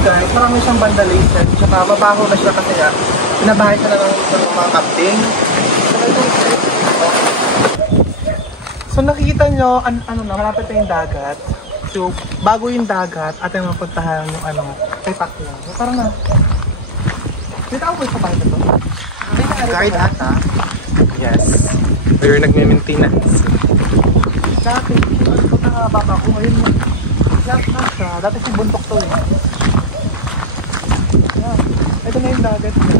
guys, marami siyang vandalism. Tsaka mabaho na siya kasi pinabahay siya na ng mga camping. So nakikita nyo, ano na, malapit na yung dagat. So bago yung dagat, ating mapuntahan yung kay Pacquiao. So parang na. Dito ako sa paano to? Guide ata? Yes. We're nagme-maintenance. Dati, punta nga baka ako ngayon mo. Dati si buntok to eh. Ito na yung dagat niya.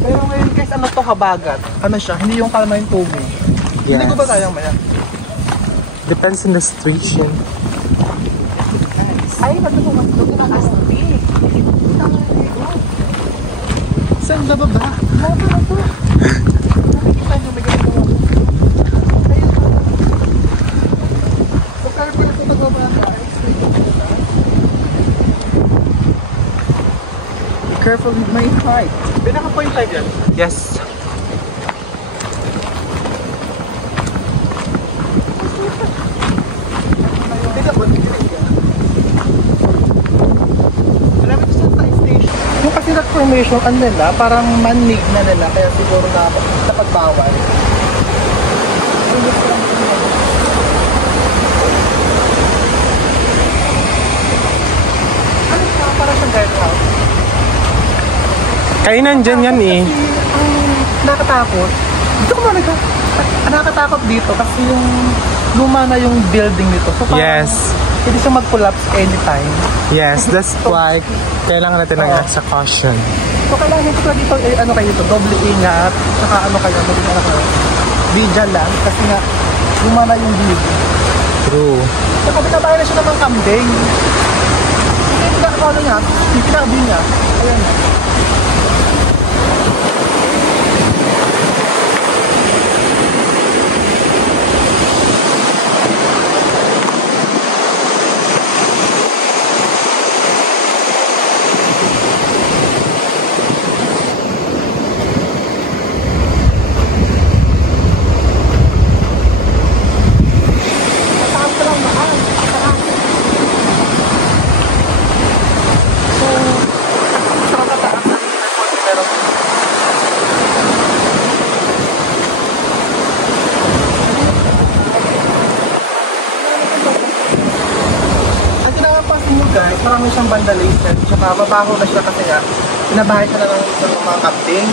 Pero ngayon guys, ano to, habagat? Ano siya? Hindi yung kalma yung tubig. Yes. Hindi ko ba kayang maya? Depends on the situation. Ay, matutulog na astig. Saan ba ba? Moto na to. Nakikita nyo, may ganito mo. Ayun ba? So, careful ito magbaba ka. Careful with my height. Pinaka-point tayo dyan? Yes. Yung kasi formation nila, parang man-made na nila, kaya siguro napagbawal. Ano siya? Parang sa guardhouse. Kainan dyan yan eh. Ang nakatakot, dito ko nakakatakot dito kasi yung luma na yung building nito. So parang Yes. hindi siya mag-collapse anytime. Yes, that's why kailangan natin ng extra caution. So kailangan ko dito, kayo dito, doble ingat, saka kayo, vigilant, kasi nga, luma na yung building. True. So kung binabayan na siya ng mga kambing, yung pinaka-B niya, ayan na. Guys, marami siyang vandalism. Tsaka mabaho na siya kasi pinabahay siya na ng mga camping.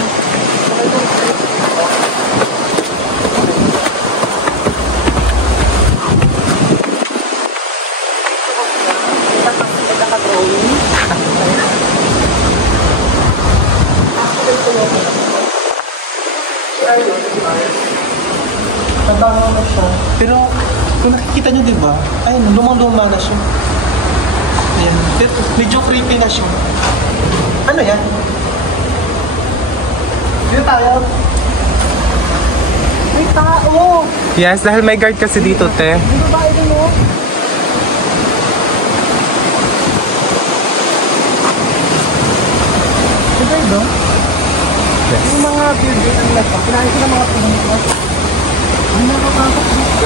Mabaho na siya. Pero kung nakikita nyo, diba? Ayun, lumang-luma na siya. Ayan. Medyo creepy na siya. Ano yan? Dito tayo. May tao! Yes, dahil may guard kasi dito, te. Dito ba ito mo? Dito ito? Yes. Yung mga building ang nagpa. Kinahin ko ng mga pinito. Hindi na kapapag dito.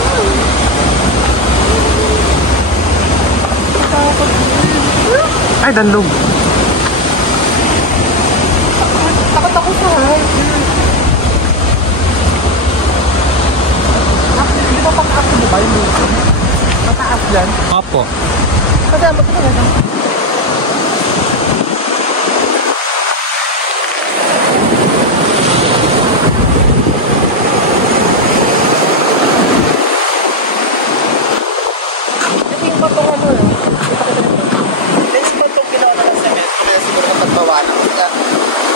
Ay, danlog. Takot ako sa height. Actually, hindi ba pataas mo ba yung muso? Mataas yan? Opo. Kasi ano ito talaga? Ito yung batong ano eh.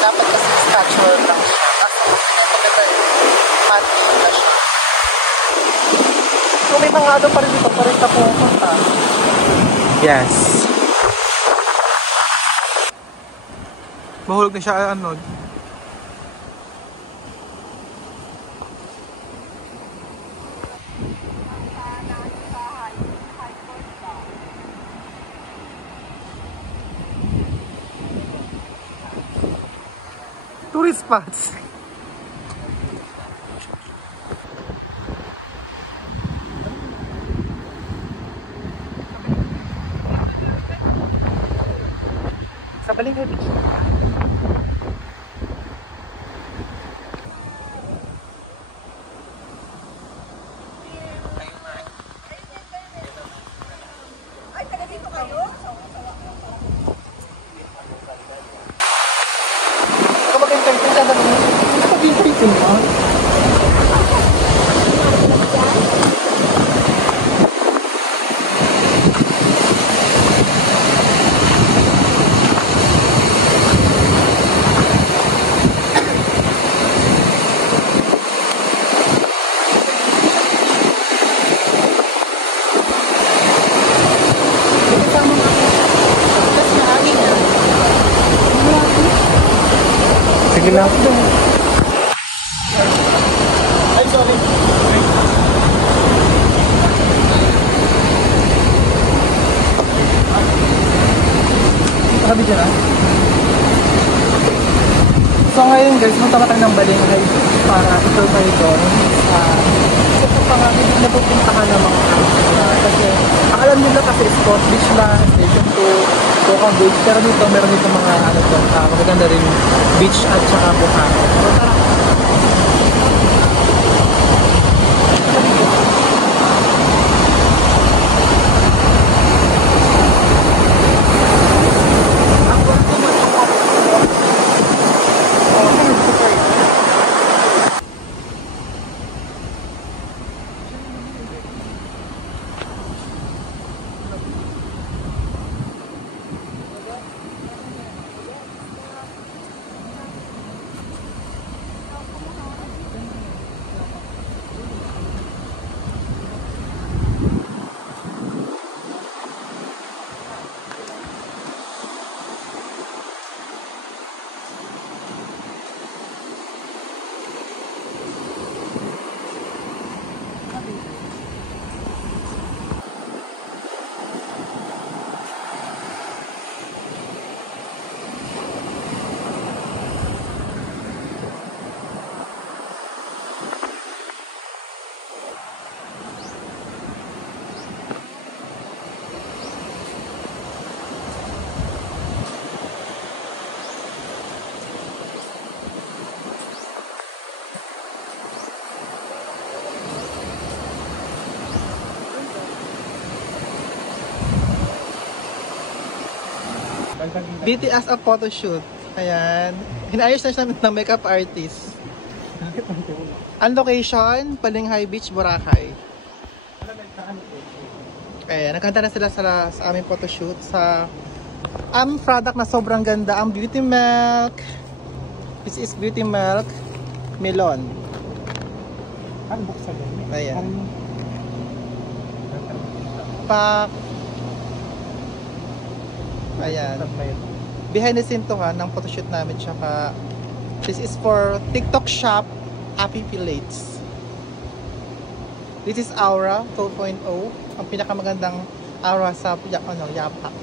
Dapat kasi structural lang siya. Kasi maganda eh. Managed na siya. So may mga ano pa rin dito, pa rin na pumunta. Yes. Mahulog na siya, ano. Tourist spots. Balinghoy Beach na. Sige lang. Ay, sorry. Nakabi dyan ah. So ngayon guys, punta ka tayo ng Balinghoy para ito kayo doon sa ito pa nga, hindi napupuntahan ng mga kasi ang alam nila kasi Scott Beach lang, Station 2, Boca Beach, pero dito meron dito mga ano doon, magaganda rin beach at saka buhangin. So tara. BT as a photo shoot. Ayan. Hinayos na siya ng makeup artist. Ang location, Balinghoy Beach, Boracay. Ayan, nagkanta na sila sa aming photoshoot sa aming product na sobrang ganda, ang Beauty Milk. This is Beauty Milk Melon. Ano buksan yun? Ayan. Pak. Ayan. Behind the scene to ha, ng photoshoot namin. Tsaka, this is for TikTok shop, Appipilates. This is Aura 2.0. Ang pinakamagandang aura sa Yapak.